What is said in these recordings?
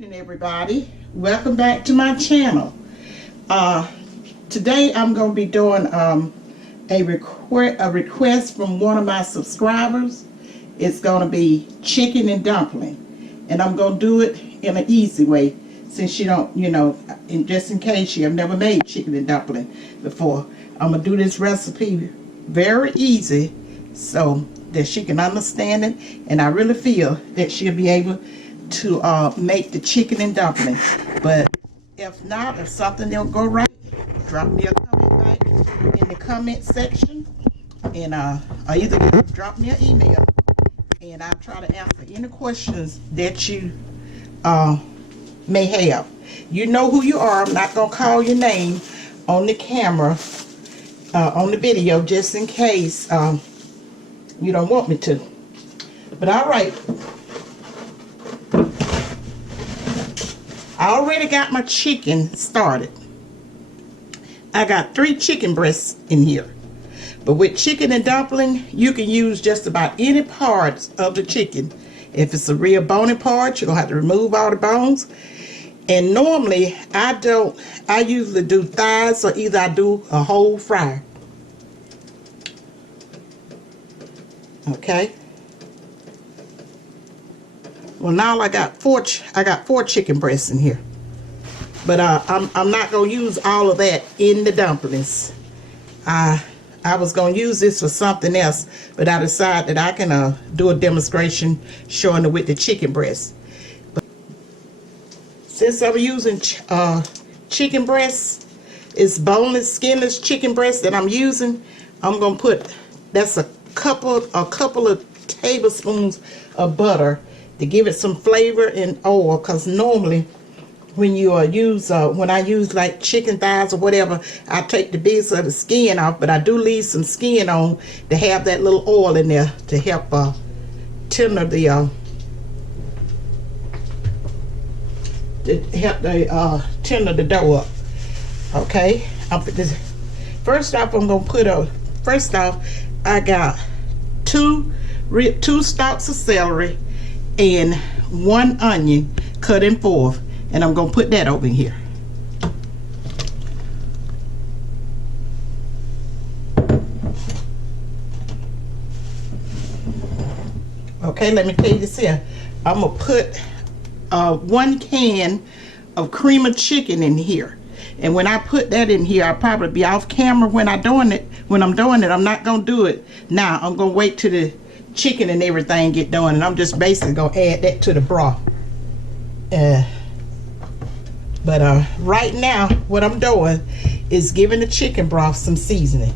evening, everybody. Welcome back to my channel. Today I'm going to be doing a request from one of my subscribers. It's going to be chicken and dumpling, and I'm going to do it in an easy way, since you don't, just in case you have never made chicken and dumpling before. I'm going to do this recipe very easy so that she can understand it, and I really feel that she'll be able to make the chicken and dumpling. But if not, if something don't go right, drop me a comment back in the comment section, and or either drop me an email, and I'll try to answer any questions that you may have. You know who you are. I'm not gonna call your name on the camera, on the video, just in case you don't want me to. But all right, I already got my chicken started. I got 3 chicken breasts in here. But with chicken and dumpling, you can use just about any parts of the chicken. If it's a real bony part, you're gonna have to remove all the bones. And normally, I usually do thighs, or either I do a whole fry. Okay. Well, now I got four chicken breasts in here, but I'm not gonna use all of that in the dumplings. I was gonna use this for something else, but I decided that I can do a demonstration showing it with the chicken breasts. But since I'm using chicken breasts, it's boneless, skinless chicken breasts that I'm using. I'm gonna put a couple of tablespoons of butter to give it some flavor and oil, because normally when you when I use like chicken thighs or whatever, I take the bits of the skin off, but I do leave some skin on to have that little oil in there to help tender the tender the dough up. Okay, first off I got two stalks of celery and 1 onion cut in 4, and I'm gonna put that over in here. Okay, let me tell you this here. I'm gonna put 1 can of cream of chicken in here, and when I put that in here, I'll probably be off camera when I'm doing it. I'm not gonna do it now. I'm gonna wait till the chicken and everything get done, and I'm just basically gonna add that to the broth. But right now what I'm doing is giving the chicken broth some seasoning.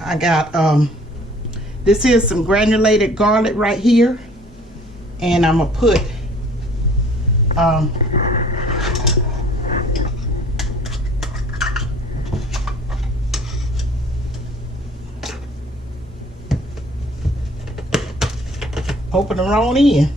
I got this is some granulated garlic right here, and I'm gonna put open the wrong end.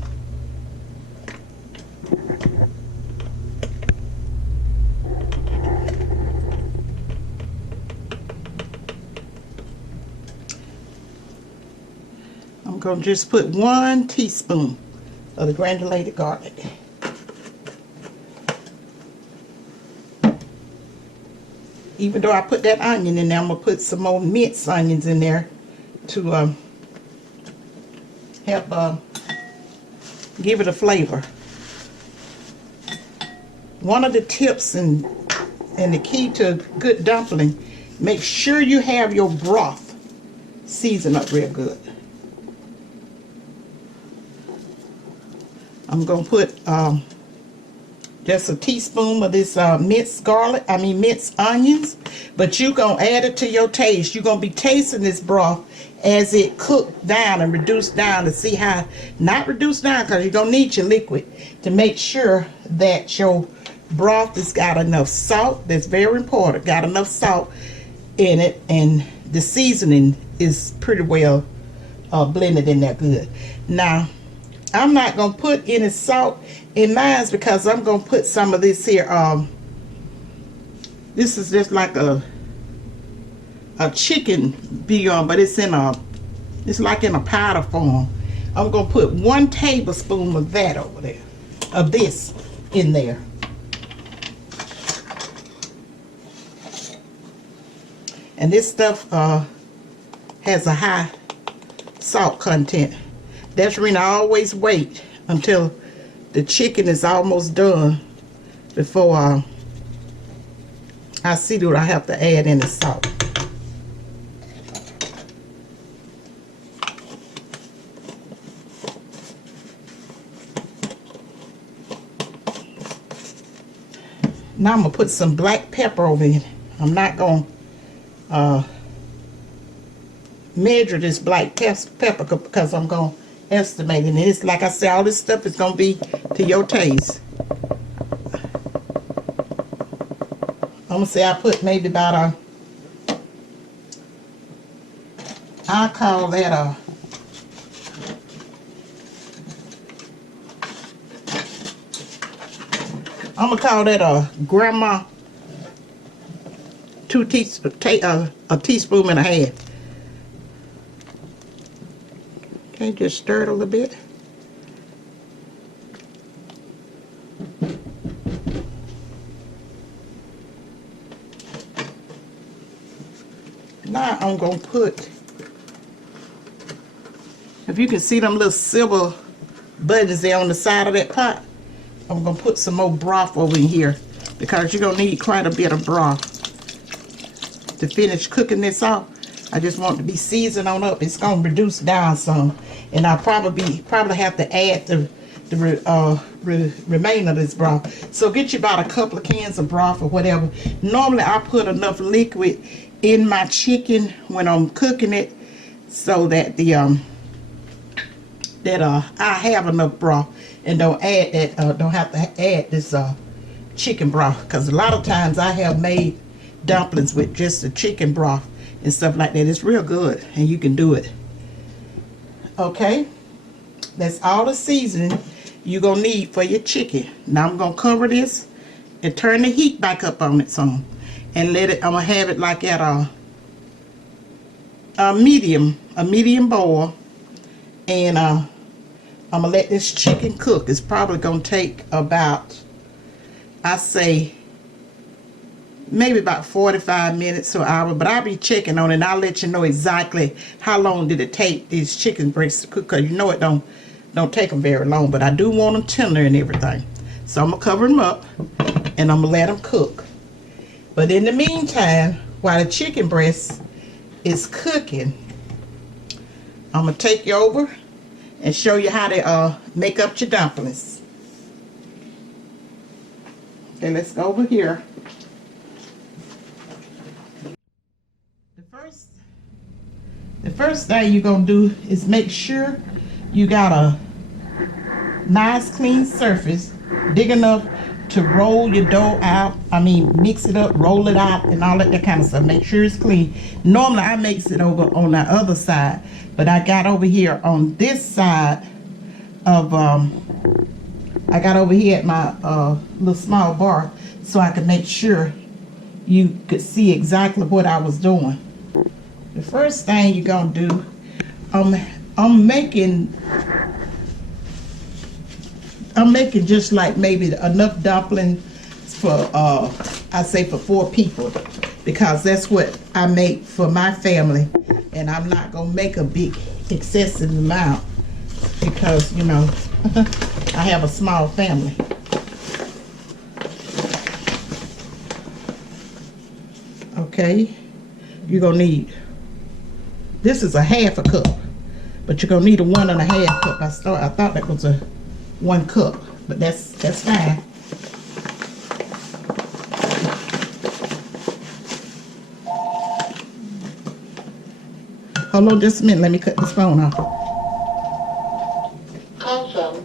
I'm going to just put 1 teaspoon of the granulated garlic. Even though I put that onion in there, I'm going to put some more minced onions in there to help give it a flavor. One of the tips and the key to good dumpling, make sure you have your broth seasoned up real good. I'm gonna put just a teaspoon of this minced onions, but you're gonna add it to your taste. You're gonna be tasting this broth as it cooked down and reduced down to see how, not reduced down because you're gonna need your liquid, to make sure that your broth has got enough salt. That's very important. Got enough salt in it, and the seasoning is pretty well blended in there good. Now, I'm not gonna put any salt in mine because I'm gonna put some of this here. This is just like a chicken bouillon, but it's like in a powder form. I'm gonna put 1 tablespoon of that over there. of this in there. And this stuff has a high salt content. That's the reason I always wait until the chicken is almost done before I see that I have to add any salt. Now I'm going to put some black pepper over it. I'm not going to measure this black pepper because I'm going to estimate it. And it's like I said, all this stuff is going to be to your taste. I'm going to say I put maybe about I call that I'm going to call that a grandma a teaspoon and a half. Okay, just stir it a little bit. Now I'm going to put, if you can see them little silver buttons there on the side of that pot, I'm going to put some more broth over in here because you're going to need quite a bit of broth to finish cooking this off. I just want it to be seasoned on up. It's going to reduce down some, and I'll probably have to add the remainder of this broth. So get you about a couple of cans of broth or whatever. Normally I put enough liquid in my chicken when I'm cooking it so that I have enough broth and don't add that don't have to add this chicken broth, because a lot of times I have made dumplings with just the chicken broth and stuff like that. It's real good and you can do it. Okay, that's all the seasoning you're gonna need for your chicken. Now I'm gonna cover this and turn the heat back up on it some and let it, I'm gonna have it like at a medium boil, and I'm gonna let this chicken cook. It's probably gonna take about, I say, maybe about 45 minutes or an hour, but I'll be checking on it and I'll let you know exactly how long did it take these chicken breasts to cook, because you know it don't take them very long, but I do want them tender and everything. So I'm gonna cover them up and I'm gonna let them cook. But in the meantime, while the chicken breast is cooking, I'm gonna take you over and show you how to make up your dumplings. Okay, let's go over here. The first thing you're gonna do is make sure you got a nice clean surface, big enough to roll your dough out. I mean, mix it up, roll it out, and all that kind of stuff. Make sure it's clean. Normally I mix it over on the other side, but I got over here on this side of I got over here at my little small bar so I could make sure you could see exactly what I was doing. The first thing you're gonna do, I'm making just like maybe enough dumplings for I say for 4 people, because that's what I make for my family, and I'm not gonna make a big excessive amount because, you know, I have a small family. Okay, you're gonna need, this is a half a cup, but you're gonna need a 1.5 cup. I thought that was a 1 cup, but that's fine. Hold on just a minute, let me cut this phone off. Call phone.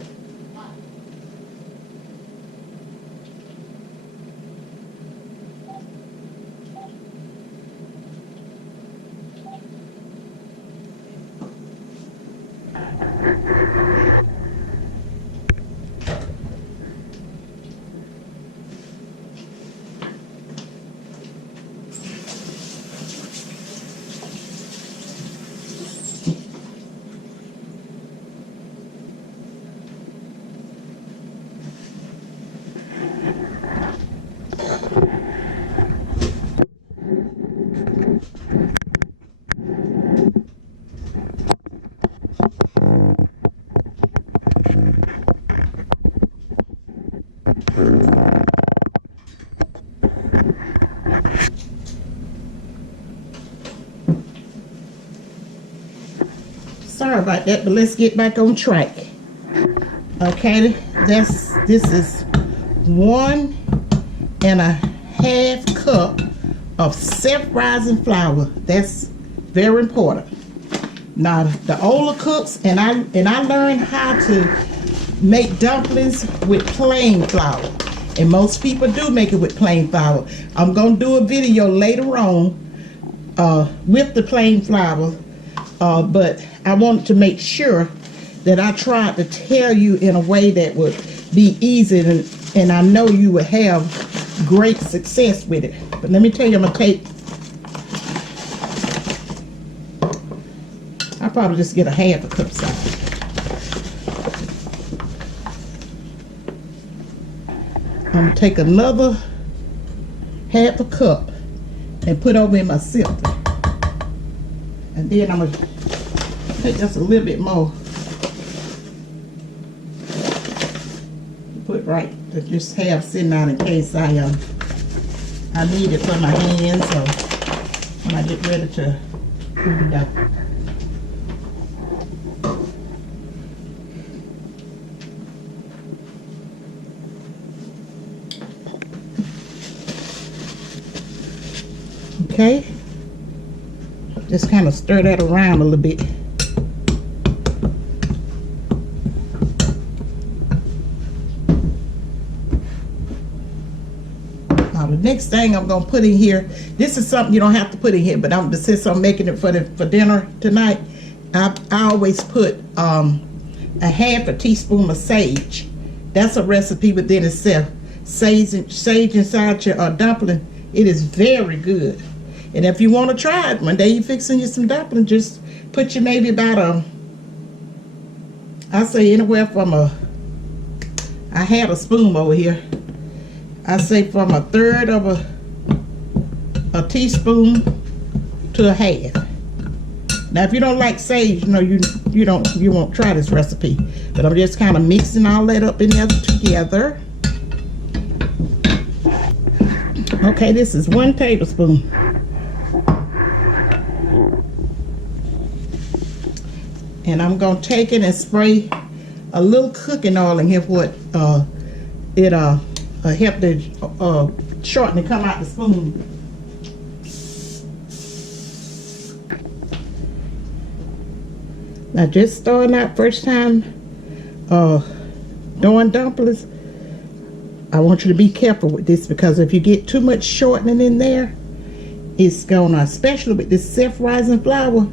Sorry about that, but let's get back on track. Okay, this is 1.5 cup of self-rising flour. That's very important. Now the older cooks and I learned how to make dumplings with plain flour, and most people do make it with plain flour. I'm gonna do a video later on with the plain flour, but I wanted to make sure that I tried to tell you in a way that would be easy, and I know you would have great success with it. But let me tell you, I'll probably just get a 1/2 cup size. I'm gonna take another 1/2 cup and put over in my sifter, and then I'm gonna take just a little bit more. Put right to just have sitting out in case I need it for my hands or when I get ready to do the dough. Okay, just kind of stir that around a little bit. Now the next thing I'm gonna put in here, this is something you don't have to put in here, but since I'm making it for dinner tonight, I always put a 1/2 teaspoon of sage. That's a recipe within itself. Sage inside your dumpling, it is very good. And if you want to try it, one day you're fixing you some dumplings, just put you maybe about I say anywhere from I had a spoon over here. I say from 1/3 of a teaspoon to a 1/2. Now, if you don't like sage, you won't try this recipe. But I'm just kind of mixing all that up in there together. Okay, this is 1 tablespoon. And I'm gonna take it and spray a little cooking oil in here for it help to shorten and come out the spoon. Now, just starting out first time doing dumplings, I want you to be careful with this, because if you get too much shortening in there, it's gonna, especially with this self-rising flour,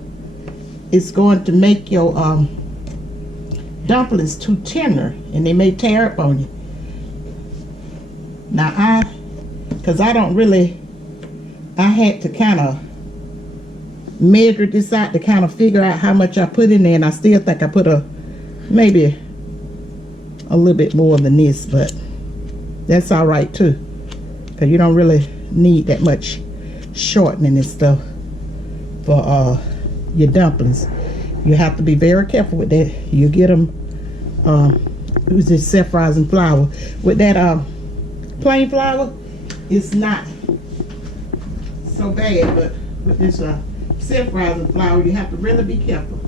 it's going to make your dumplings too tender and they may tear up on you. Now because I had to kind of measure this out to kind of figure out how much I put in there, and I still think I put maybe a little bit more than this, but that's all right too, because you don't really need that much shortening and stuff for your dumplings. You have to be very careful with that. You get them with this self-rising flour. With that plain flour, it's not so bad, but with this self-rising flour, you have to really be careful.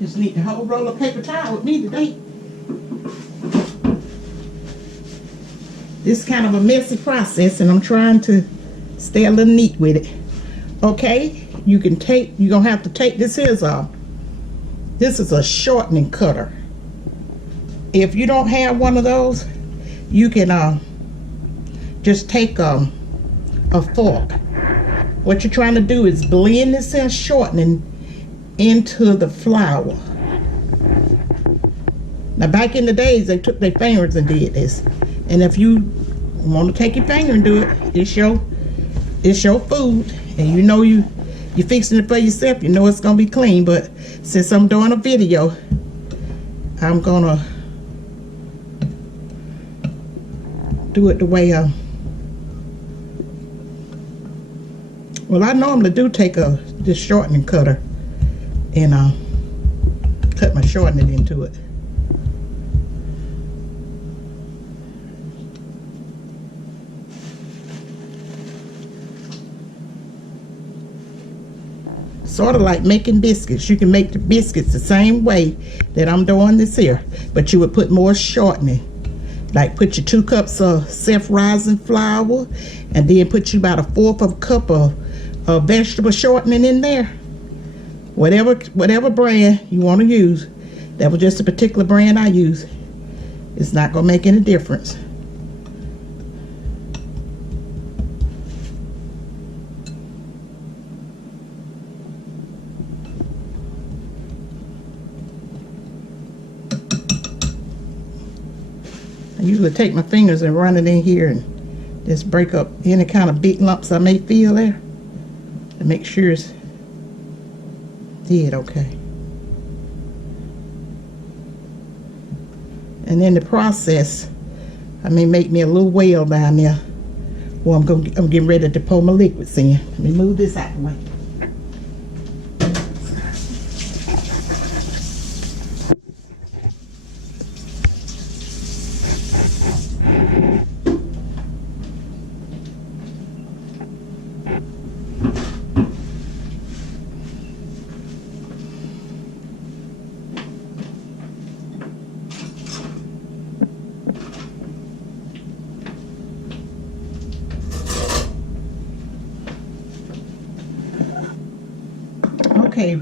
Just need the whole roll of paper towel with me today. This is kind of a messy process, and I'm trying to stay a little neat with it. Okay, you're gonna have to take this is a shortening cutter. If you don't have one of those, you can just take a fork. What you're trying to do is blend this shortening into the flour. Now, back in the days, they took their fingers and did this. And if you want to take your finger and do it, it's your food, and you're fixing it for yourself. You know it's gonna be clean. But since I'm doing a video, I'm gonna do it the way well, I normally do take this shortening cutter and cut my shortening into it. sort of like making biscuits. You can make the biscuits the same way that I'm doing this here, but you would put more shortening. Like put your 2 cups of self-rising flour, and then put you about 1/4 of a cup of vegetable shortening in there. Whatever brand you want to use. That was just a particular brand I use. It's not gonna make any difference. I usually take my fingers and run it in here and just break up any kind of big lumps I may feel there to make sure it's did okay. And in the process, I may make me a little well down there. Well, I'm getting ready to pour my liquids in. Let me move this out of the way. Okay,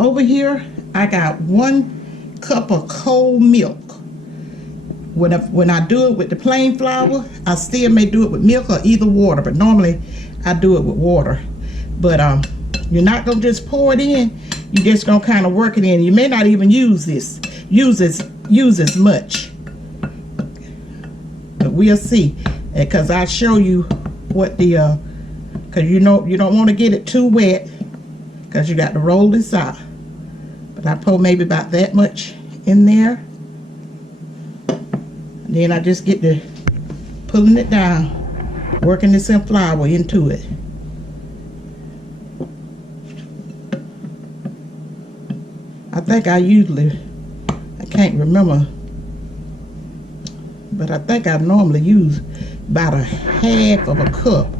over here I got 1 cup of cold milk. When I do it with the plain flour, I still may do it with milk or either water, but normally I do it with water. But you're not gonna just pour it in. You're just gonna kind of work it in. You may not even use as much, but we'll see. Because I'll show you what the because you don't want to get it too wet, because you got to roll this out. But I pour maybe about that much in there. And then I just get to pulling it down, working this in flour into it. I think I can't remember, but I think I normally use about 1/2 of a cup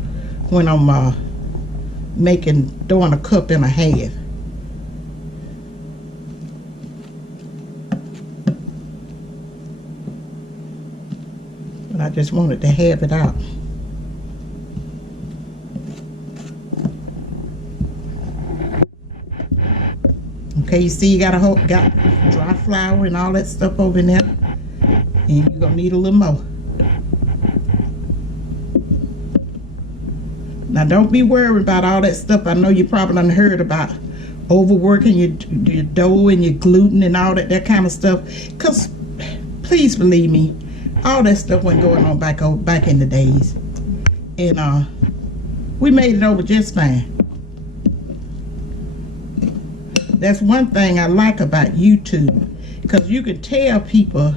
when I'm doing a cup and a half. But I just wanted to have it out. Okay, you see you got dry flour and all that stuff over in there, and you're gonna need a little more. Now don't be worried about all that stuff. I know you probably done heard about overworking your dough and your gluten and all that kind of stuff. Cause please believe me, all that stuff wasn't going on back in the days, and we made it over just fine. That's one thing I like about YouTube, because you can tell people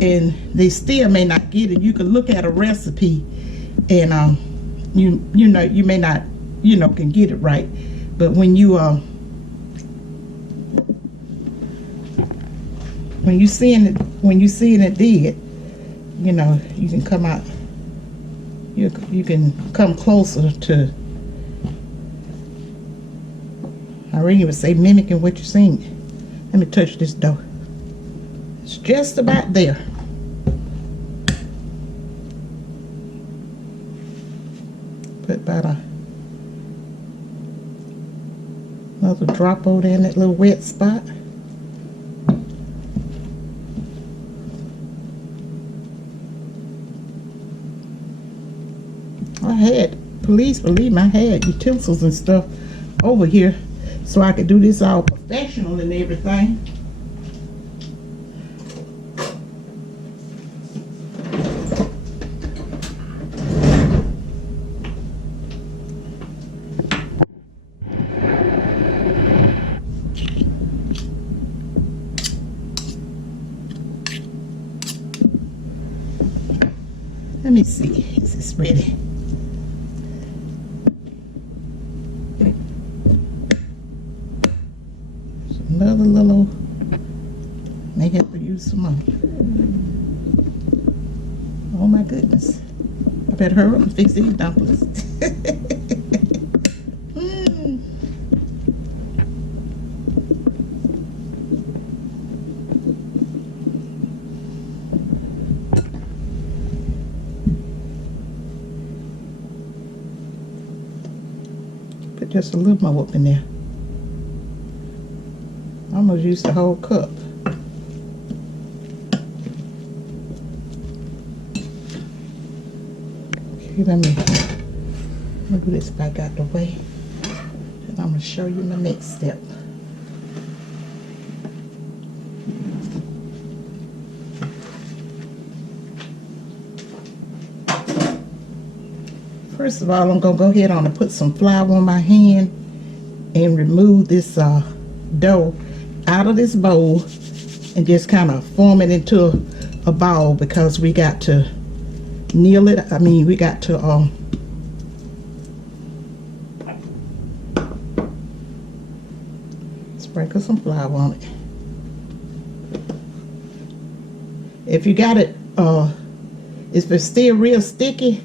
and they still may not get it. You can look at a recipe and you may not can get it right, but when you seeing it did, you can come out, you can come closer to, I really would say, mimicking what you're seeing. Let me touch this dough. It's just about there. Put about another drop over there in that little wet spot. Please believe me, I had utensils and stuff over here so I could do this all professional and everything. Let me see, is this ready? Another little, may have to use some more. Oh my goodness. I better hurry up and fix these dumplings. Put just a little more up in there. I almost used the whole cup. Okay, let me move this back out the way. And I'm going to show you my next step. First of all, I'm going to go ahead on and put some flour on my hand and remove this dough out of this bowl and just kind of form it into a ball, because we got to knead it. I mean, we got to sprinkle some flour on it. If you got it, if it's still real sticky,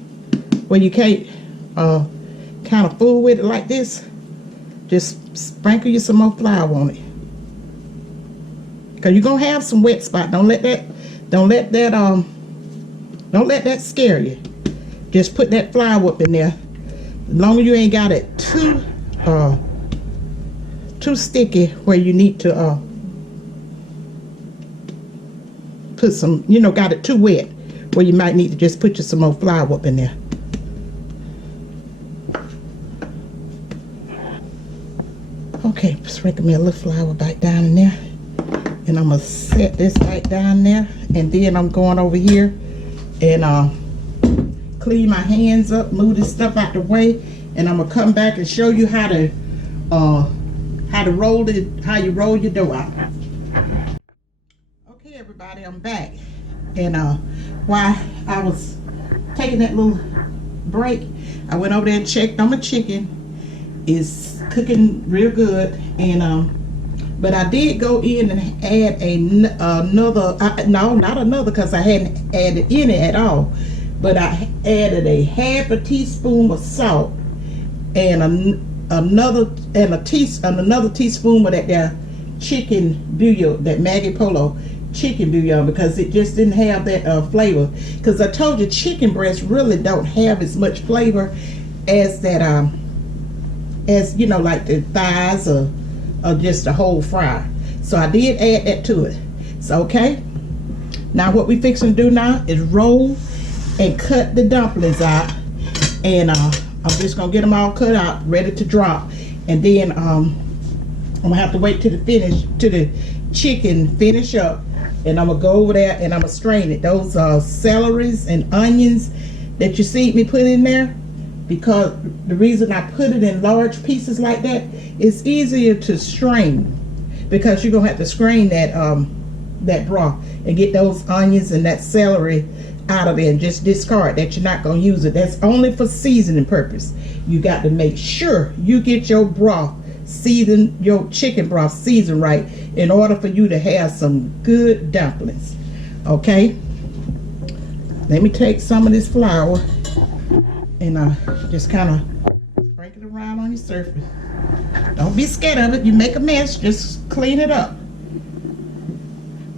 where you can't kind of fool with it like this, just sprinkle you some more flour on it. Cause you're gonna have some wet spot. Don't let that scare you. Just put that flour up in there. As long as you ain't got it too sticky where you need to put some, got it too wet where you might need to just put you some more flour up in there. Okay, sprinkle me a little flour back down in there. And I'm going to set this right down there. And then I'm going over here and clean my hands up, move this stuff out the way. And I'm going to come back and show you how you roll your dough out. Okay, everybody, I'm back. And while I was taking that little break, I went over there and checked on my chicken. It's cooking real good, and but I did go in and add not another, because I hadn't added any at all, but I added a half a teaspoon of salt and another teaspoon of that there chicken bouillon, that Maggie Polo chicken bouillon, because it just didn't have that flavor. Because I told you, chicken breasts really don't have as much flavor as that like the thighs or just a whole fry. So I did add that to it. So okay, now what we fixing to do now is roll and cut the dumplings out, and I'm just gonna get them all cut out, ready to drop. And then I'm gonna have to wait till the chicken finish up, and I'm gonna go over there and I'm gonna strain it. Those celeries and onions that you see me put in there, because the reason I put it in large pieces like that, it's easier to strain, because you're gonna have to strain that broth and get those onions and that celery out of there, and just discard that. You're not gonna use it. That's only for seasoning purpose. You got to make sure you get your broth seasoned, your chicken broth seasoned right, in order for you to have some good dumplings. Okay, let me take some of this flour and just kind of sprinkle it around on your surface. Don't be scared of it. You make a mess, just clean it up.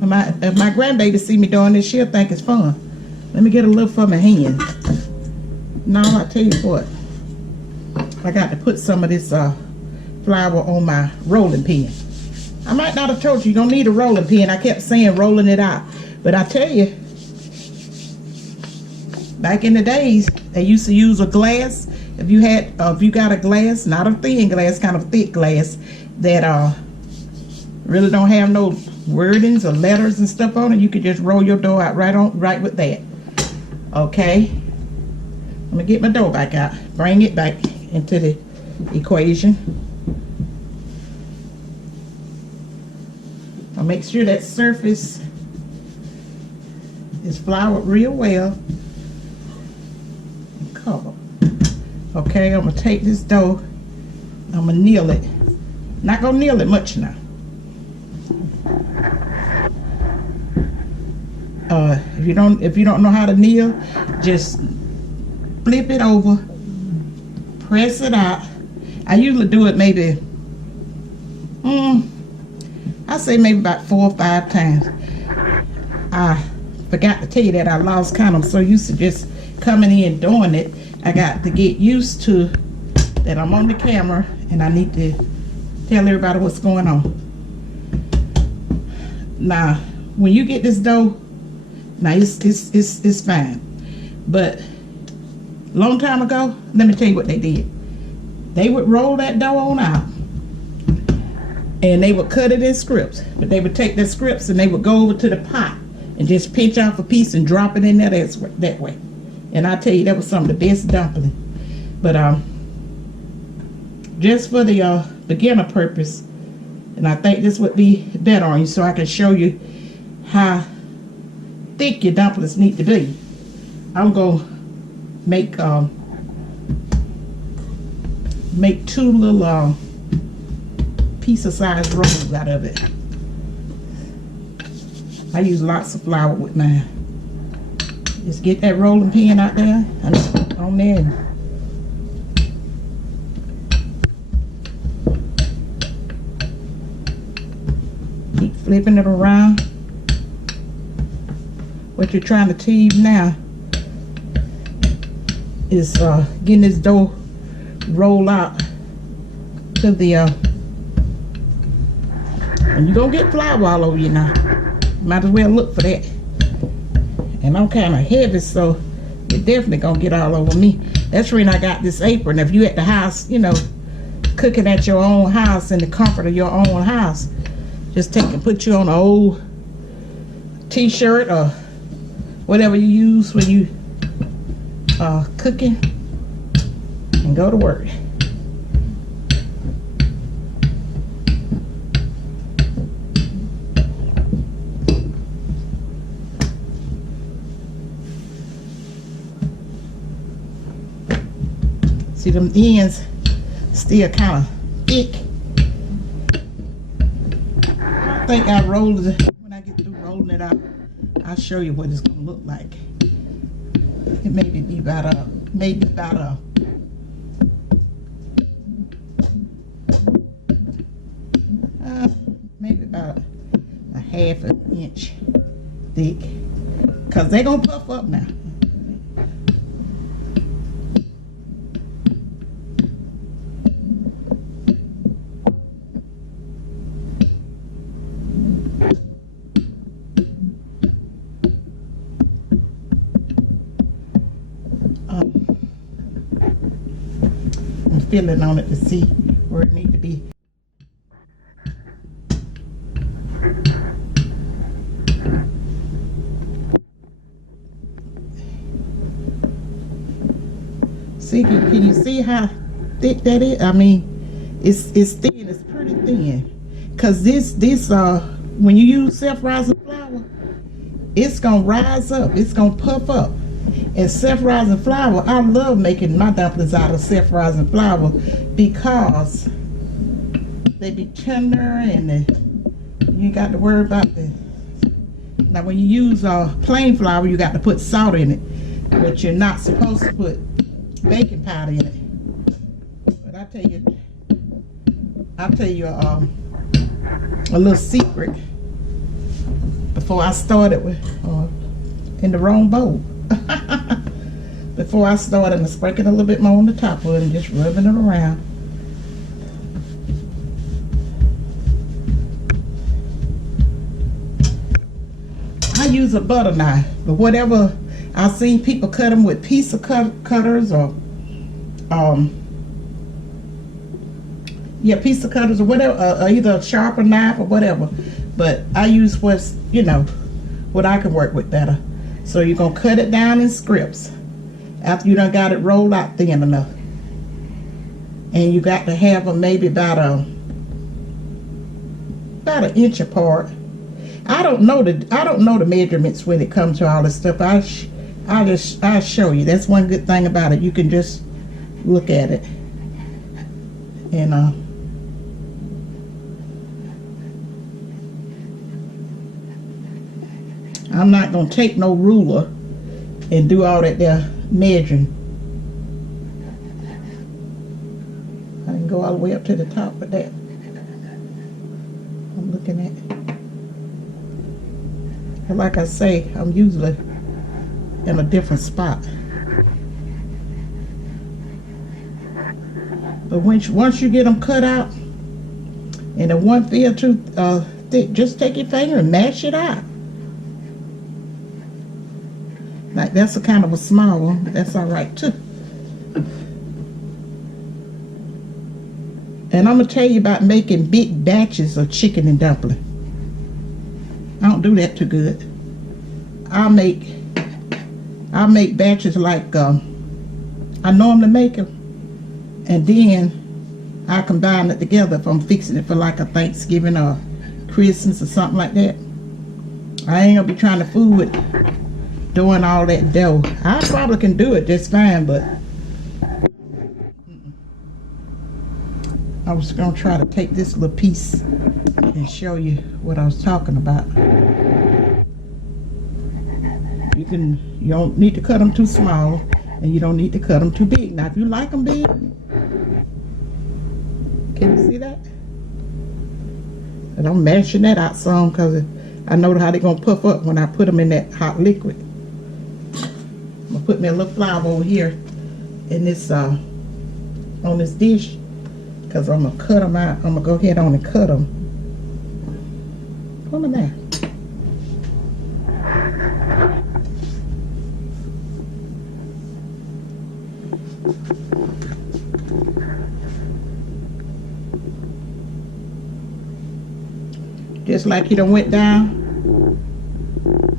If my grandbaby see me doing this, she'll think it's fun. Let me get a little for my hand. Now I'll tell you what, I got to put some of this flour on my rolling pin. I might not have told you, you don't need a rolling pin. I kept saying rolling it out, but I tell you, back in the days, they used to use a glass. If you got a glass, not a thin glass, kind of thick glass, that really don't have no wordings or letters and stuff on it, you could just roll your dough out right with that. Okay, I'm gonna get my dough back out, bring it back into the equation. I'll make sure that surface is floured real well. Cover. Okay, I'm gonna take this dough, I'm gonna kneel it. Not gonna kneel it much now. If you don't know how to kneel, just flip it over, press it out. I usually do it maybe, I say maybe about 4 or 5 times. I forgot to tell you that I lost count. I'm so used to just coming in doing it. I got to get used to that I'm on the camera and I need to tell everybody what's going on. Now, when you get this dough, now it's fine. But long time ago, let me tell you what they did. They would roll that dough on out, and they would cut it in strips. But they would take the strips and they would go over to the pot and just pinch off a piece and drop it in there that way. And I tell you, that was some of the best dumpling. But just for the beginner purpose, and I think this would be better on you, so I can show you how thick your dumplings need to be. I'm gonna make two little pizza sized rolls out of it. I use lots of flour with mine. Just get that rolling pin out there and on there. Keep flipping it around. What you're trying to achieve now is getting this dough roll out to the and you're gonna get flour all over you now. Might as well look for that. And I'm kind of heavy, so you're definitely gonna get all over me. That's the reason I got this apron. If you at the house, you know, cooking at your own house in the comfort of your own house, just take and put you on an old t-shirt or whatever you use when you cooking, and go to work. See, them ends still kind of thick. I think I rolled it. When I get through rolling it out, I'll show you what it's gonna look like. It maybe be about maybe about a half an inch thick, because they're gonna puff up now. I'm feeling on it to see where it needs to be. See, can you see how thick that is? I mean, it's thin. It's pretty thin. Cause this when you use self-rising flour, it's gonna rise up. It's gonna puff up. And self-rising flour, I love making my dumplings out of self-rising flour because they be tender and you got to worry about the. Now, when you use plain flour, you got to put salt in it, but you're not supposed to put baking powder in it. But I I'll tell you a little secret. Before I started with in the wrong bowl. Before I started, I'm sprinkling a little bit more on the top of it and just rubbing it around. I use a butter knife, but whatever. I've seen people cut them with pizza cutters or pizza cutters or whatever, or either a sharper knife or whatever. But I use what's, what I can work with better. So you're gonna cut it down in strips after you done got it rolled out thin enough. And you got to have them maybe about an inch apart. I don't know the measurements when it comes to all this stuff. I'll show you. That's one good thing about it. You can just look at it. And I'm not gonna take no ruler and do all that there measuring. I can go all the way up to the top of that. I'm looking at. And like I say, I'm usually in a different spot. But once you get them cut out, and the one feel too thick, just take your finger and mash it out. Like that's a kind of a small one, but that's all right too. And I'm gonna tell you about making big batches of chicken and dumpling. I don't do that too good. I'll make batches like I normally make them, and then I combine it together if I'm fixing it for like a Thanksgiving or Christmas or something like that. I ain't gonna be trying to fool with doing all that dough. I probably can do it just fine, but I was gonna try to take this little piece and show you what I was talking about. You don't need to cut them too small, and you don't need to cut them too big. Now, if you like them big, can you see that? And I'm mashing that out some because I know how they're gonna puff up when I put them in that hot liquid. I'm gonna put me a little flour over here in this on this dish, because I'm gonna cut them out. I'm gonna go ahead on and cut them. Come on there. Just like you done went down.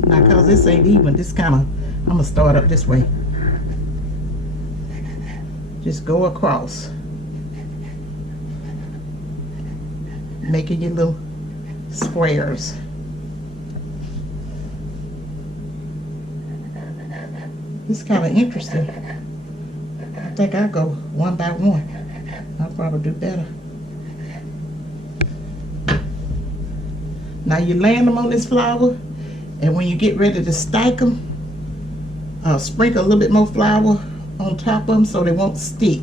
Now, cause this ain't even, this kind of, I'm gonna start up this way. Just go across. Making your little squares. It's kind of interesting. I think I'll go one by one. I'll probably do better. Now you land them on this flour, and when you get ready to stack them, sprinkle a little bit more flour on top of them so they won't stick.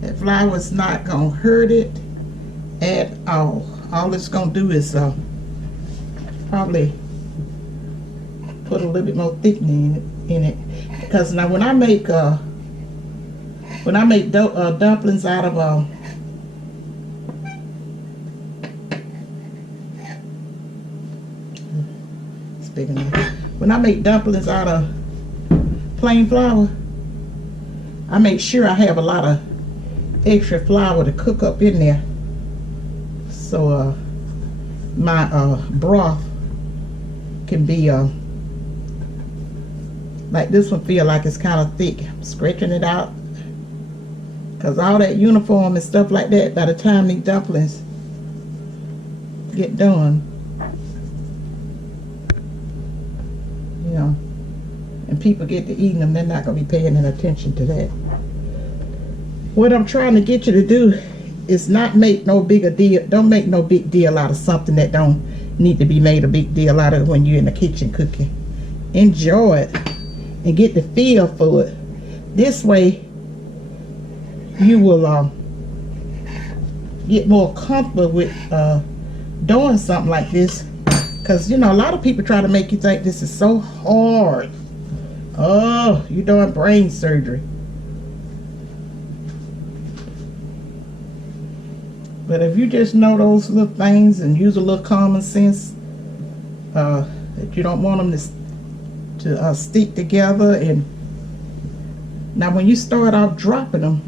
That flour is not going to hurt it at all. All it's going to do is probably put a little bit more thickening in it. Because now when I make dumplings out of when I make dumplings out of plain flour, I make sure I have a lot of extra flour to cook up in there, so my broth can be like this one. Feel like it's kind of thick. I'm stretching it out because all that uniform and stuff like that, by the time these dumplings get done, you know, and people get to eating them, they're not going to be paying any attention to that. What I'm trying to get you to do is not make no bigger deal. Don't make no big deal out of something that don't need to be made a big deal out of when you're in the kitchen cooking. Enjoy it and get the feel for it. This way you will get more comfortable with doing something like this, because you know a lot of people try to make you think this is so hard. Oh, you're doing brain surgery. But if you just know those little things and use a little common sense, that you don't want them to stick together. And now when you start off dropping them,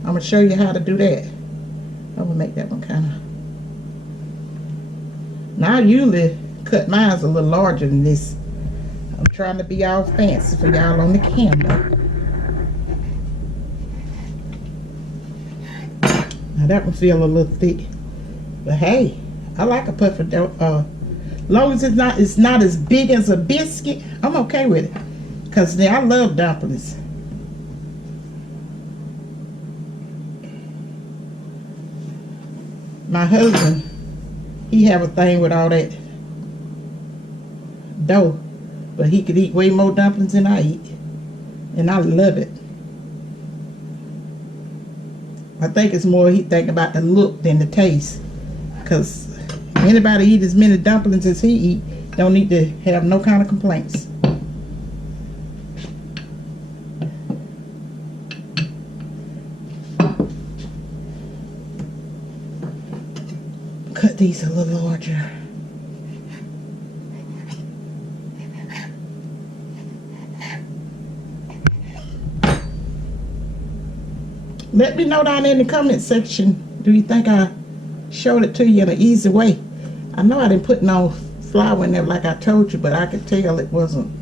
I'm going to show you how to do that. I'm going to make that one kind of... Now I usually cut mine a little larger than this. I'm trying to be all fancy for y'all on the camera. Now that one feel a little thick, but hey, I like a puff of dough. Long as it's not as big as a biscuit, I'm okay with it. Cause I love dumplings. My husband, he have a thing with all that dough, but he could eat way more dumplings than I eat, and I love it. I think it's more he think about the look than the taste, because anybody eat as many dumplings as he eat don't need to have no kind of complaints. cut these a little larger. Let me know down in the comment section, do you think I showed it to you in an easy way? I know I didn't put no flour in there like I told you, but I could tell it wasn't.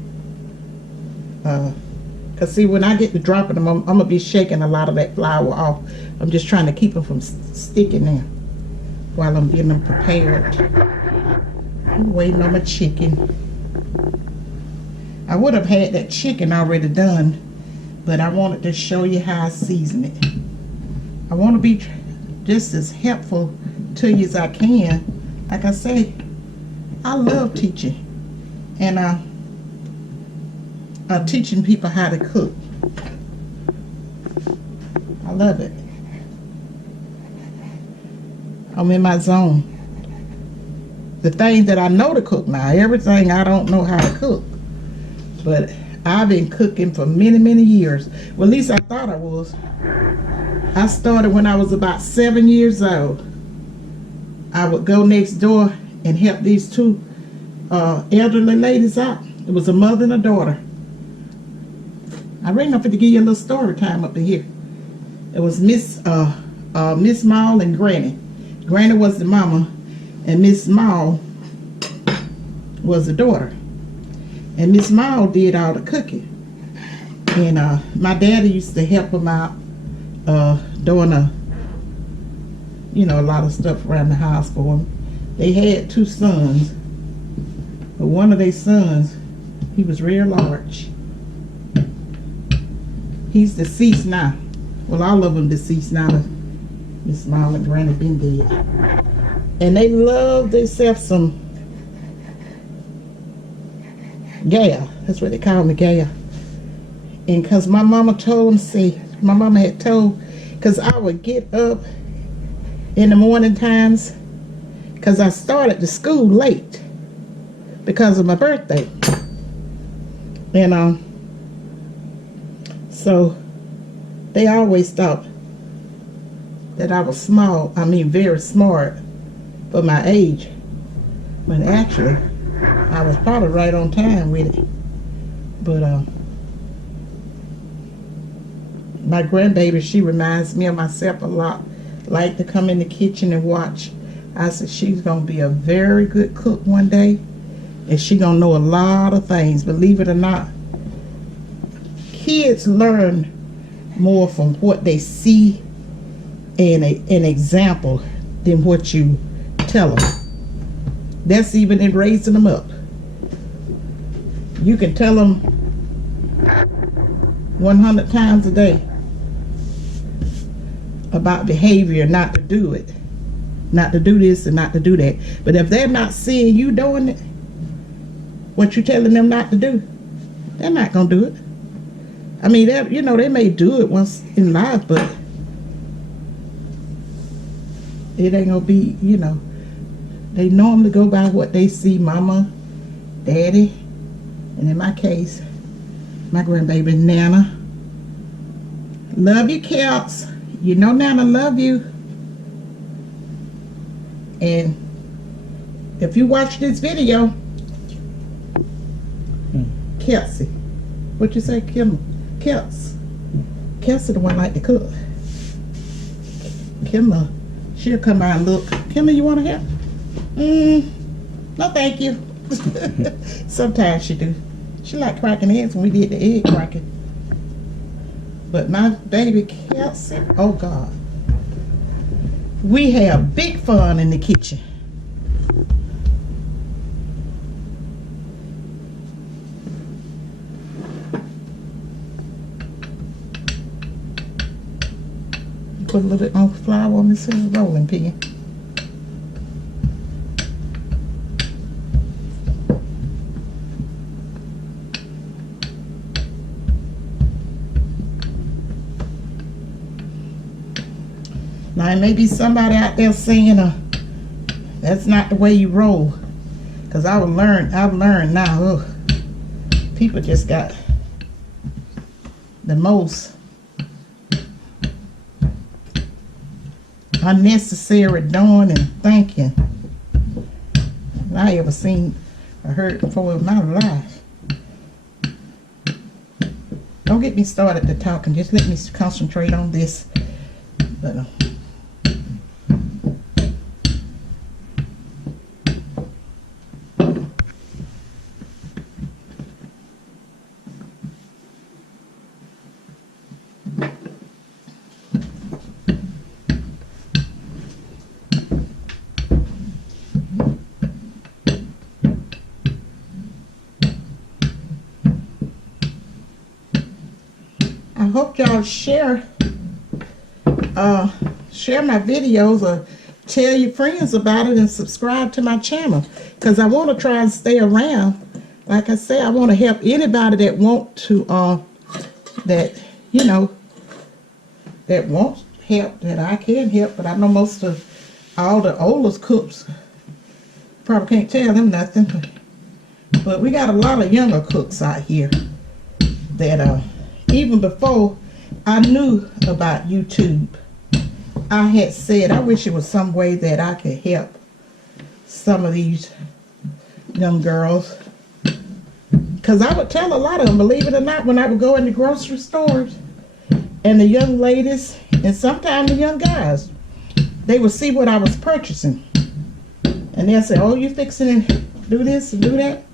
Cause see, when I get to dropping them, I'm gonna be shaking a lot of that flour off. I'm just trying to keep them from sticking there while I'm getting them prepared. I'm waiting on my chicken. I would have had that chicken already done, but I wanted to show you how I season it. I want to be just as helpful to you as I can. Like I say, I love teaching and teaching people how to cook. I love it. I'm in my zone. The things that I know to cook now, everything I don't know how to cook. But I've been cooking for many, many years. Well, at least I thought I was. I started when I was about 7 years old. I would go next door and help these two elderly ladies out. It was a mother and a daughter. I reckon I'm going to give you a little story time up in here. It was Miss Maul and Granny. Granny was the mama, and Miss Maul was the daughter. And Miss Maul did all the cooking. And my daddy used to help them out doing a lot of stuff around the house for them. They had 2 sons, but one of their sons, he was real large. He's deceased now. Well, all of them deceased now. Miss Maul and Granny been dead. And they loved themselves some gal. That's what they call me, gal. And because my mama told them, see, my mama had told, because I would get up in the morning times, because I started the school late because of my birthday. And so they always thought that I was small, very smart for my age. But actually, I was probably right on time with it. But my grandbaby, she reminds me of myself a lot. Like to come in the kitchen and watch. I said she's gonna be a very good cook one day, and she gonna know a lot of things. Believe it or not, kids learn more from what they see and an example than what you tell them. That's even in raising them up. You can tell them 100 times a day about behavior, not to do it, not to do this and not to do that. But if they're not seeing you doing it, what you're telling them not to do, they're not gonna do it. They may do it once in life, but it ain't gonna be, they normally go by what they see mama, daddy, and in my case, my grandbaby Nana. Love you, cats. You know Nana love you. And if you watch this video, Kelsey, what you say, Kim? Kelsey the one like to cook. Kimma, she'll come by and look. Kimma, you want to help? No, thank you. Sometimes she do. She like cracking eggs when we did the egg cracking. But my baby Kelsey, oh God, we have big fun in the kitchen. Put a little bit more flour on this rolling pin. Now, there may be somebody out there saying, that's not the way you roll. Because I've learned now, people just got the most unnecessary doing and thinking. I ever seen or heard before in my life. Don't get me started to talking. Just let me concentrate on this. But, I hope y'all share my videos or tell your friends about it and subscribe to my channel, because I want to try and stay around. Like I say, I want to help anybody that want to that wants help, that I can help. But I know most of all the oldest cooks probably can't tell them nothing, but we got a lot of younger cooks out here that even before I knew about YouTube, I had said I wish it was some way that I could help some of these young girls, because I would tell a lot of them, believe it or not, when I would go in the grocery stores, and the young ladies and sometimes the young guys, they would see what I was purchasing, and they'll say, oh, you fixing to do this and do that,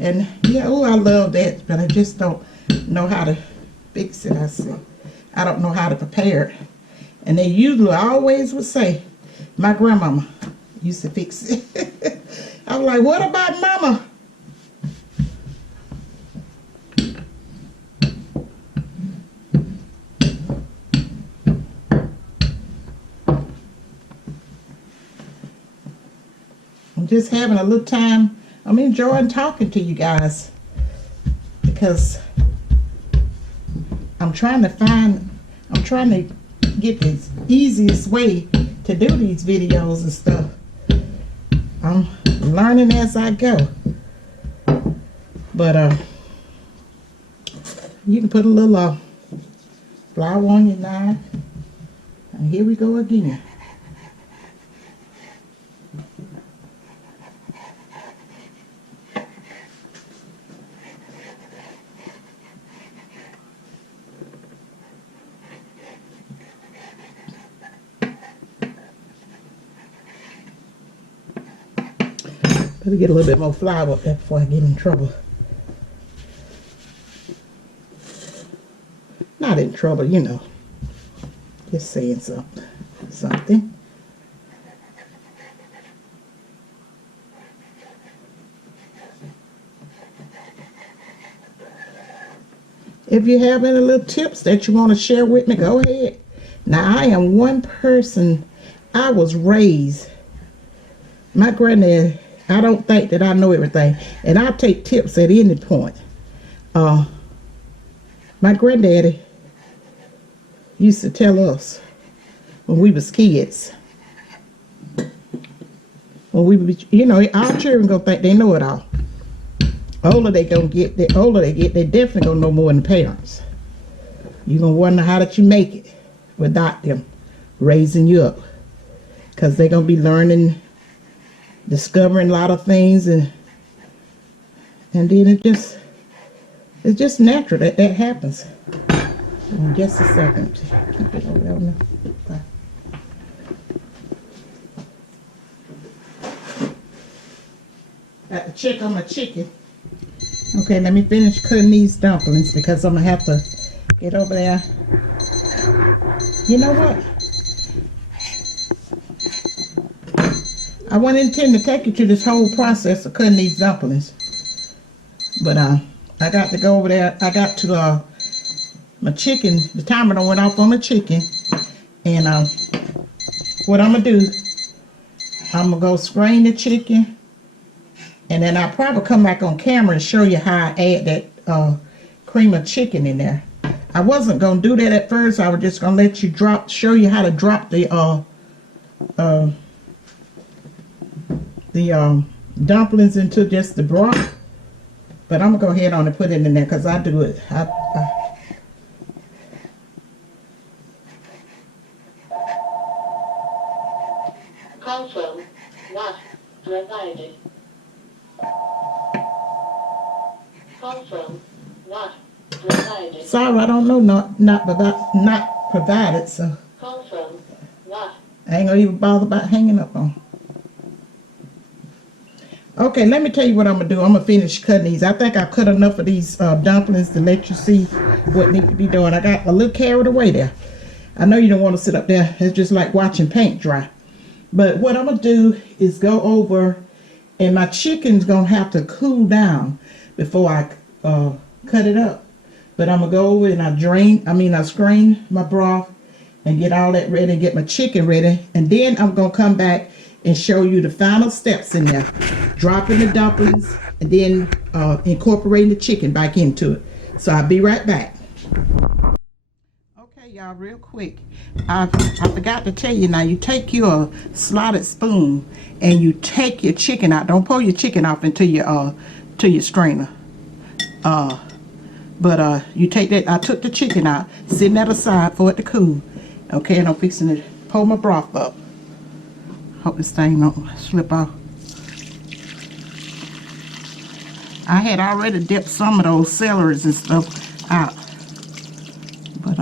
and yeah, oh, I love that, but I just don't know how to fix it. I said, I don't know how to prepare it. And they usually always would say, my grandmama used to fix it. I'm like, what about mama? I'm just having a little time. I'm enjoying talking to you guys, because I'm trying to get the easiest way to do these videos and stuff. I'm learning as I go. But you can put a little flour on your knife. And here we go again. Better get a little bit more flour up there before I get in trouble. Not in trouble, you know. Just saying something. If you have any little tips that you want to share with me, go ahead. Now, I am one person. I was raised. My granddad, I don't think that I know everything, and I'll take tips at any point. My granddaddy used to tell us when we was kids, when we, our children gonna think they know it all. Older they get, they definitely gonna know more than the parents. You gonna wonder how did you make it without them raising you up, because they're gonna be learning, discovering a lot of things, and then it's just natural that happens. In just a second, keep it over there on the side. Got to check on my chicken. Okay, let me finish cutting these dumplings, because I'm gonna have to get over there. You know what? I wasn't intending to take you to this whole process of cutting these dumplings, but I got to go over there. I got to my chicken. The timer done went off on my chicken, and what I'm gonna do, I'm gonna go strain the chicken, and then I'll probably come back on camera and show you how I add that cream of chicken in there. I wasn't gonna do that at first. I was just gonna let you show you how to drop the dumplings into just the broth, but I'm gonna go ahead on and put it in there, because I do it. Call from not provided. Call from not provided. Sorry, I don't know not provided, so Call from not. I ain't gonna even bother about hanging up on. Okay, let me tell you what I'm gonna do. I'm gonna finish cutting these. I think I cut enough of these dumplings to let you see what need to be done. I got a little carried away there. I know you don't want to sit up there. It's just like watching paint dry. But what I'm gonna do is go over, and my chicken's gonna have to cool down before I cut it up. But I'm gonna go over and I strain my broth and get all that ready and get my chicken ready. And then I'm gonna come back and show you the final steps in there. Dropping the dumplings and then incorporating the chicken back into it. So I'll be right back. Okay, y'all, real quick. I forgot to tell you now, you take your slotted spoon and you take your chicken out. Don't pour your chicken off into your strainer. But you take that, I took the chicken out, sitting that aside for it to cool. Okay, and I'm fixing to pour my broth up. Hope this thing don't slip off. I had already dipped some of those celeries and stuff out. But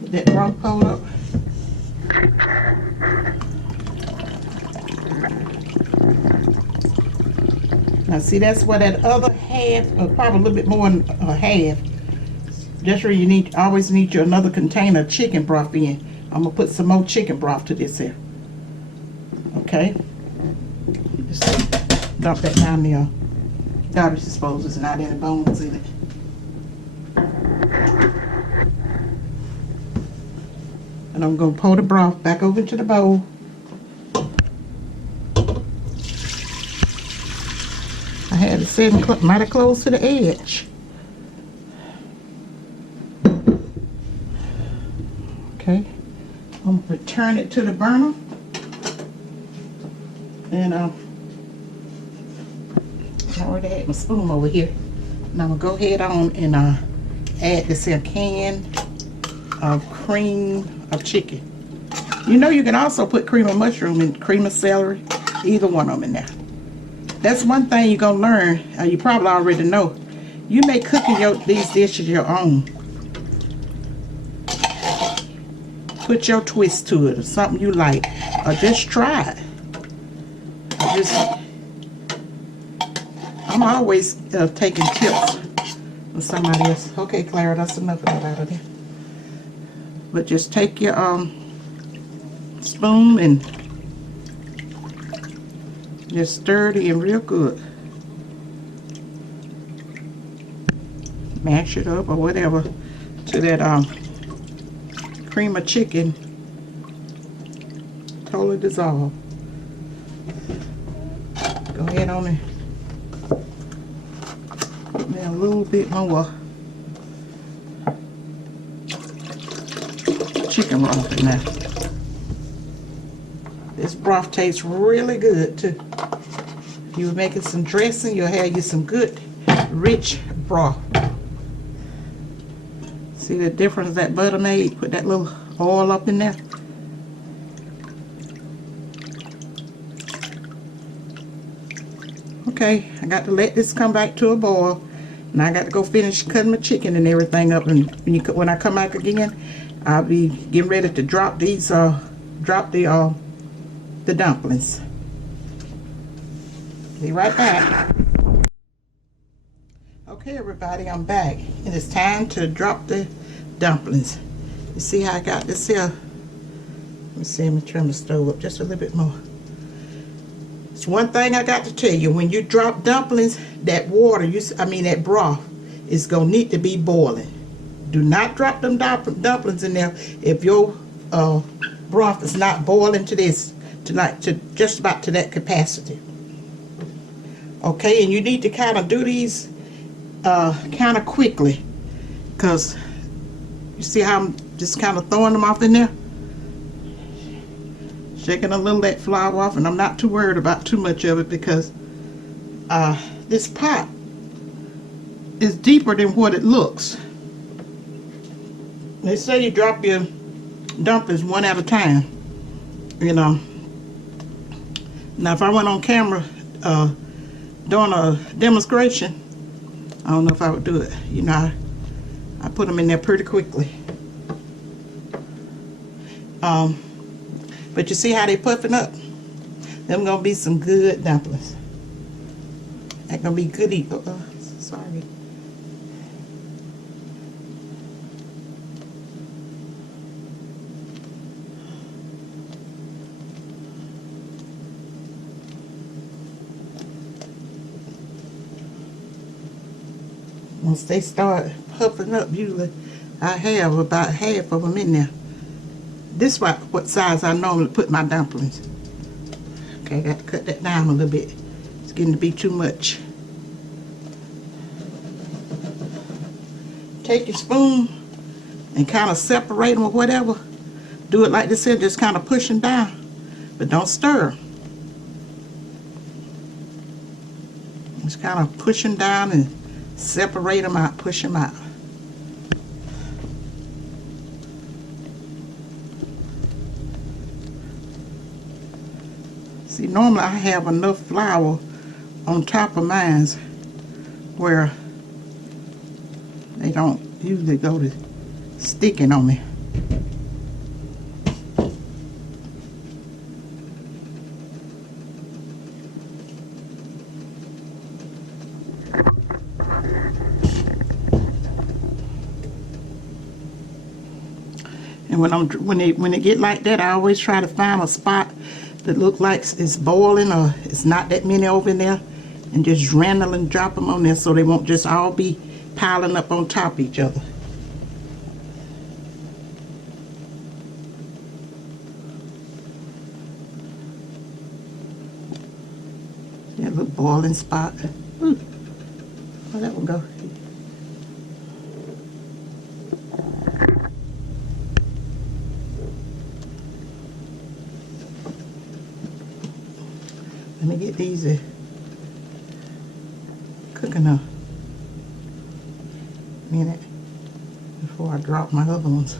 get that broth poured up. Now see, that's where that other half, or probably a little bit more than a half. That's where you always need you another container of chicken broth in. I'm gonna put some more chicken broth to this here. Okay. Just dump that down there. Garbage disposal. There's not any bones in it. And I'm gonna pour the broth back over into the bowl. I had it sitting mighty close to the edge. Okay. I'm gonna return it to the burner. And I already had my spoon over here. Now I'm gonna go ahead on and add this here can of cream of chicken. You know, you can also put cream of mushroom and cream of celery, either one of them in there. That's one thing you're gonna learn. You probably already know. You may cooking these dishes your own. Put your twist to it, or something you like, or just try it. I'm always taking tips from somebody else. Okay, Clara, that's enough of that out of there. But just take your spoon and just stir it in real good. Mash it up or whatever to that cream of chicken totally dissolve. Go ahead on and put me a little bit more chicken broth in there. This broth tastes really good too. If you were making some dressing, you'll have you some good rich broth. See the difference that butter made? Put that little oil up in there. Okay, I got to let this come back to a boil. Now I got to go finish cutting my chicken and everything up. And when I come back again, I'll be getting ready to drop these, the dumplings. Be right back. Okay, everybody, I'm back, and it's time to drop the dumplings. You see how I got this here? Let me see. Let me turn the stove up just a little bit more. It's one thing I got to tell you: when you drop dumplings, that water, that broth, is gonna need to be boiling. Do not drop them dumplings in there if your broth is not boiling to just about to that capacity. Okay, and you need to kind of do these kind of quickly, because you see how I'm just kind of throwing them off in there, shaking a little of that flour off, and I'm not too worried about too much of it because this pot is deeper than what it looks. They say you drop your dumplings one at a time, you know. Now if I went on camera doing a demonstration, I don't know if I would do it. You know, I put them in there pretty quickly. But you see how they puffing up? Them gonna be some good dumplings. They're gonna be good eat. Sorry. Once they start puffing up, usually I have about half of them in there. This is what size I normally put my dumplings. Okay, I got to cut that down a little bit. It's getting to be too much. Take your spoon and kind of separate them or whatever. Do it like this here, just kind of pushing down, but don't stir. Just kind of pushing down and separate them out, push them out. See, normally I have enough flour on top of mine where they don't usually go to sticking on me. And when they get like that, I always try to find a spot that looks like it's boiling or it's not that many over in there, and just randomly drop them on there so they won't just all be piling up on top of each other. That little boiling spot. Ooh. Where'd that one go? Let me get these cooking a minute before I drop my other ones.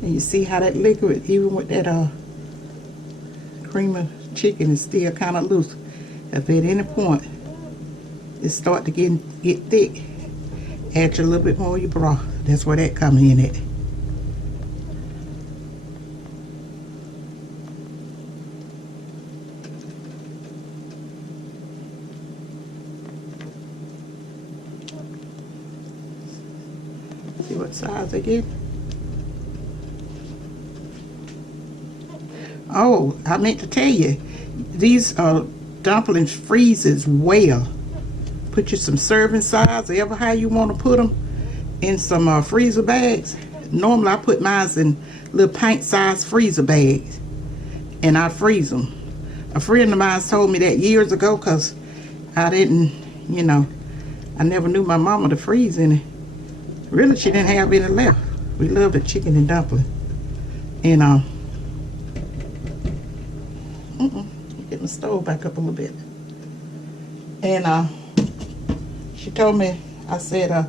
And you see how that liquid, even with that cream of chicken, is still kind of loose. If at any point it start to get thick, add a little bit more of your broth. That's where that comes in at. See what size they get. Oh, I meant to tell you, these dumplings freezes well. Put you some serving size, whatever how you want to put them, in some freezer bags. Normally I put mine in little pint size freezer bags, and I freeze them. A friend of mine told me that years ago, because I didn't, you know, I never knew my mama to freeze any. Really, she didn't have any left. We loved the chicken and dumpling. And get my stove back up a little bit. And she told me, I said,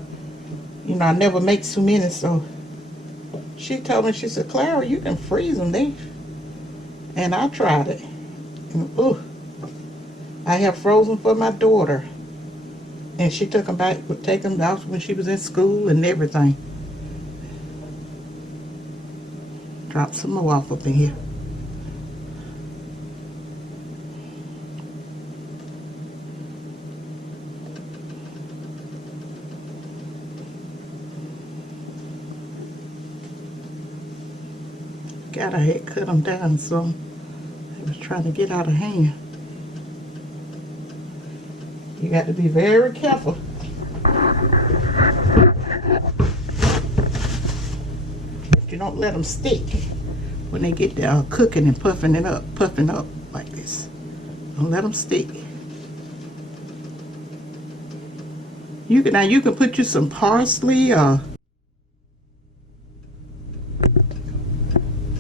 you know, I never make too many, so she told me, she said, Clara, you can freeze them there. And I tried it. And, ooh, I have frozen for my daughter. And she took them back, would take them out when she was in school and everything. Drop some more off up in here. I had cut them down, so I was trying to get out of hand. You got to be very careful. You don't let them stick when they get there cooking and puffing up like this. Don't let them stick. You can put you some parsley or.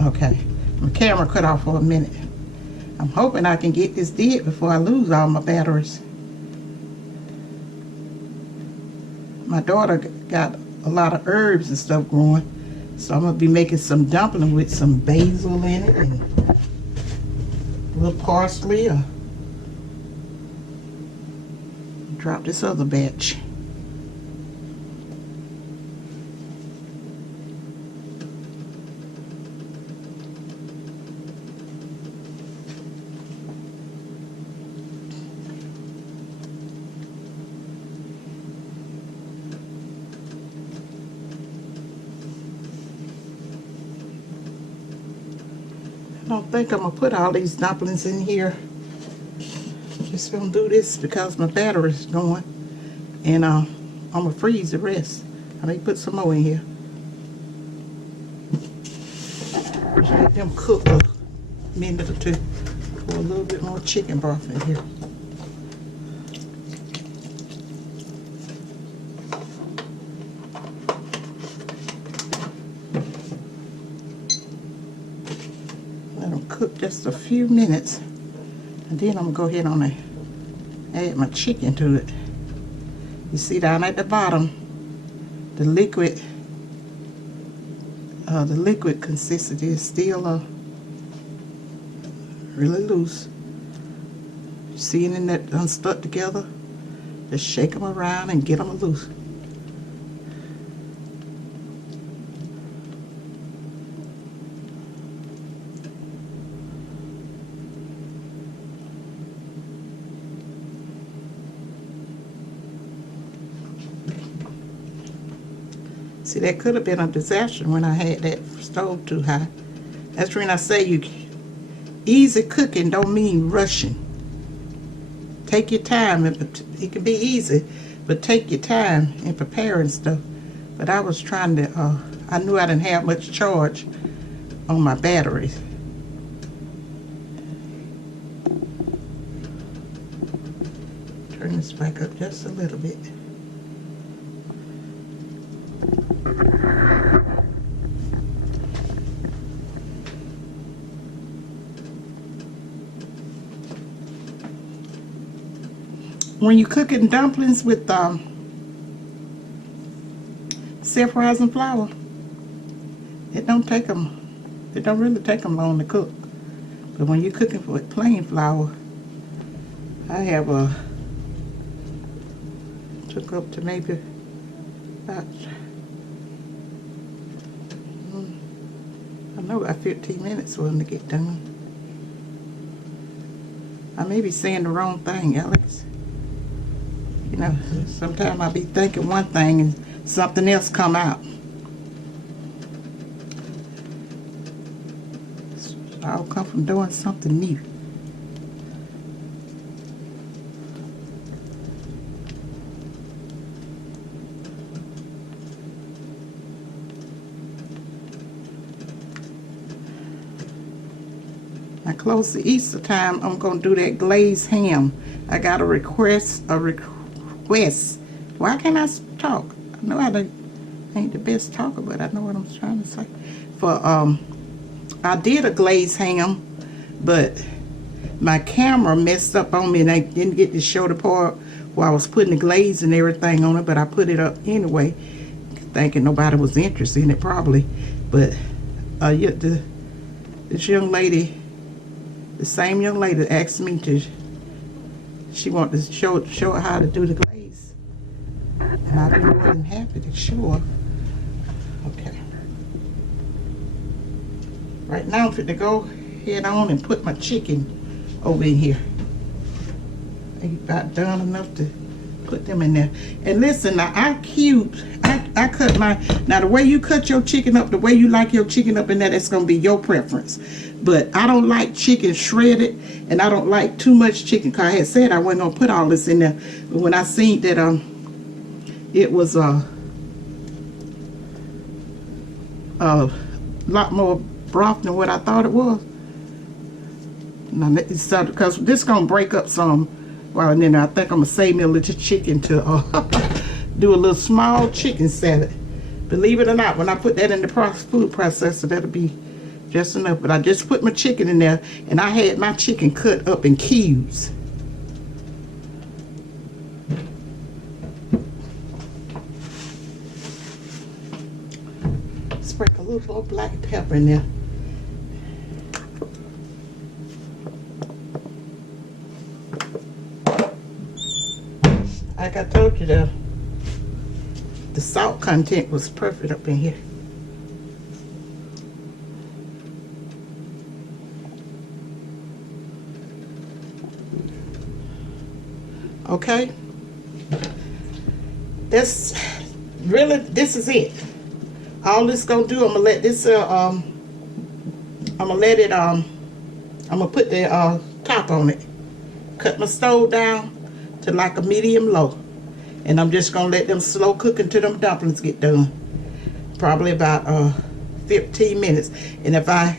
Okay, my camera cut off for a minute. I'm hoping I can get this did before I lose all my batteries. My daughter got a lot of herbs and stuff growing. So I'm gonna be making some dumpling with some basil in it and a little parsley. Or drop this other batch. I don't think I'm gonna put all these dumplings in here. Just gonna do this because my battery's going, and I'm gonna freeze the rest. I may put some more in here. Just let them cook a minute or two. Pour a little bit more chicken broth in here. Cook just a few minutes, and then I'm gonna go ahead on and add my chicken to it. You see down at the bottom, the liquid consistency is still really loose. Seeing that unstuck together, just shake them around and get them loose. See, that could have been a disaster when I had that stove too high. That's when I say easy cooking don't mean rushing. Take your time. It can be easy, but take your time in preparing stuff. But I was trying to, I knew I didn't have much charge on my batteries. Turn this back up just a little bit. When you're cooking dumplings with self-rising flour, it don't really take them long to cook. But when you're cooking with plain flour, I have took up to maybe about, I know about 15 minutes for them to get done. I may be saying the wrong thing, Alex. You know, sometimes I'll be thinking one thing and something else come out. I'll come from doing something new. Now close to Easter time, I'm gonna do that glazed ham. I got a request. Why can't I talk? I know I ain't the best talker, but I know what I'm trying to say. I did a glazed ham, but my camera messed up on me and I didn't get to show the part where I was putting the glaze and everything on it, but I put it up anyway, thinking nobody was interested in it probably. But this young lady, the same young lady asked me she wanted to show her how to do the glaze. And I'd be more than happy to show her. Okay. Right now I'm fit to go head on and put my chicken over in here. They about done enough to put them in there. And listen, now I cut now the way you cut your chicken up, the way you like your chicken up in there, that's gonna be your preference. But I don't like chicken shredded, and I don't like too much chicken, because I had said I wasn't gonna put all this in there. But when I seen that it was a lot more broth than what I thought it was. Now, because this is gonna break up some. Well, and then I think I'm gonna save me a little chicken to do a little small chicken salad. Believe it or not, when I put that in the food processor, that'll be just enough. But I just put my chicken in there, and I had my chicken cut up in cubes. Sprinkle a little more black pepper in there. Like I told you, the salt content was perfect up in here. Okay, this is it. All this gonna do, I'm gonna let this I'm gonna let it I'm gonna put the top on it. Cut my stove down to like a medium low, and I'm just gonna let them slow cook until them dumplings get done. Probably about 15 minutes. And if I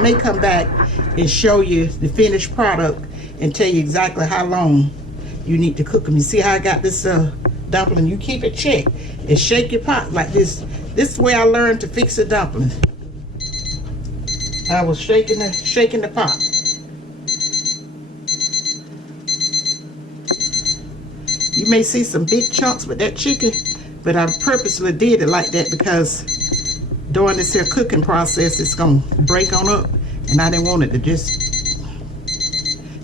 may come back and show you the finished product and tell you exactly how long you need to cook them. You see how I got this dumpling? You keep it checked and shake your pot like this. This is the way I learned to fix the dumplings. I was shaking the pot. You may see some big chunks with that chicken, but I purposely did it like that because during this here cooking process, it's gonna break on up, and I didn't want it to just.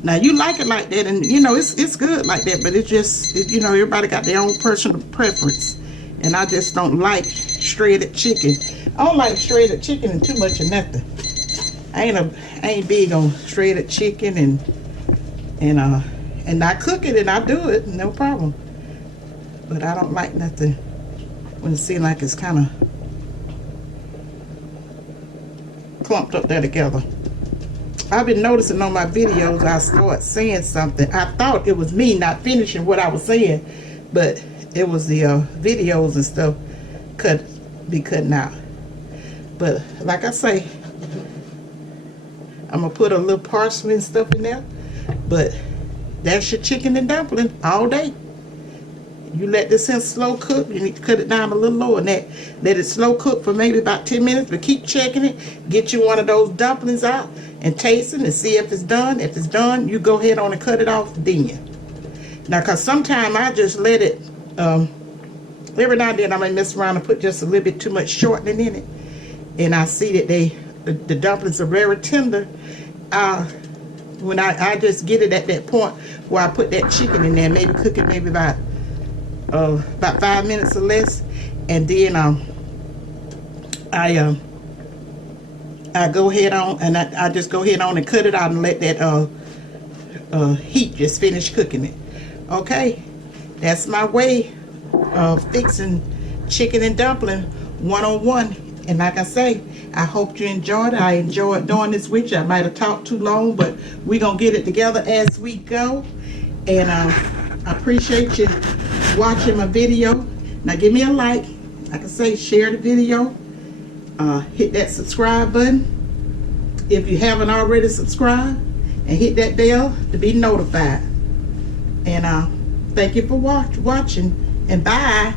Now you like it like that, and you know it's good like that, but it's just you know, everybody got their own personal preference, and I just don't like shredded chicken. I don't like shredded chicken and too much of nothing. I ain't big on shredded chicken, and I cook it and I do it, no problem. But I don't like nothing when it seems like it's kind of clumped up there together. I've been noticing on my videos, I start saying something. I thought it was me not finishing what I was saying, but it was the videos and stuff be cutting out. But like I say, I'm gonna put a little parsley and stuff in there, but that's your chicken and dumpling all day. You let this in slow cook. You need to cut it down a little lower than that. Let it slow cook for maybe about 10 minutes, but keep checking it. Get you one of those dumplings out and taste it and see if it's done. If it's done, you go ahead on and cut it off then. Now, because sometimes I just let it, every now and then I may mess around and put just a little bit too much shortening in it. And I see that the dumplings are very tender. When I just get it at that point where I put that chicken in there, maybe cook it maybe about 5 minutes or less, and then I go ahead on and I just go ahead on and cut it out and let that heat just finish cooking it. Okay, that's my way of fixing chicken and dumpling one-on-one. And like I say, I hope you enjoyed it. I enjoyed doing this with you. I might have talked too long, but we're going to get it together as we go. And I appreciate you watching my video. Now give me a like. Like I say, share the video. Hit that subscribe button if you haven't already subscribed. And hit that bell to be notified. And thank you for watching. And bye.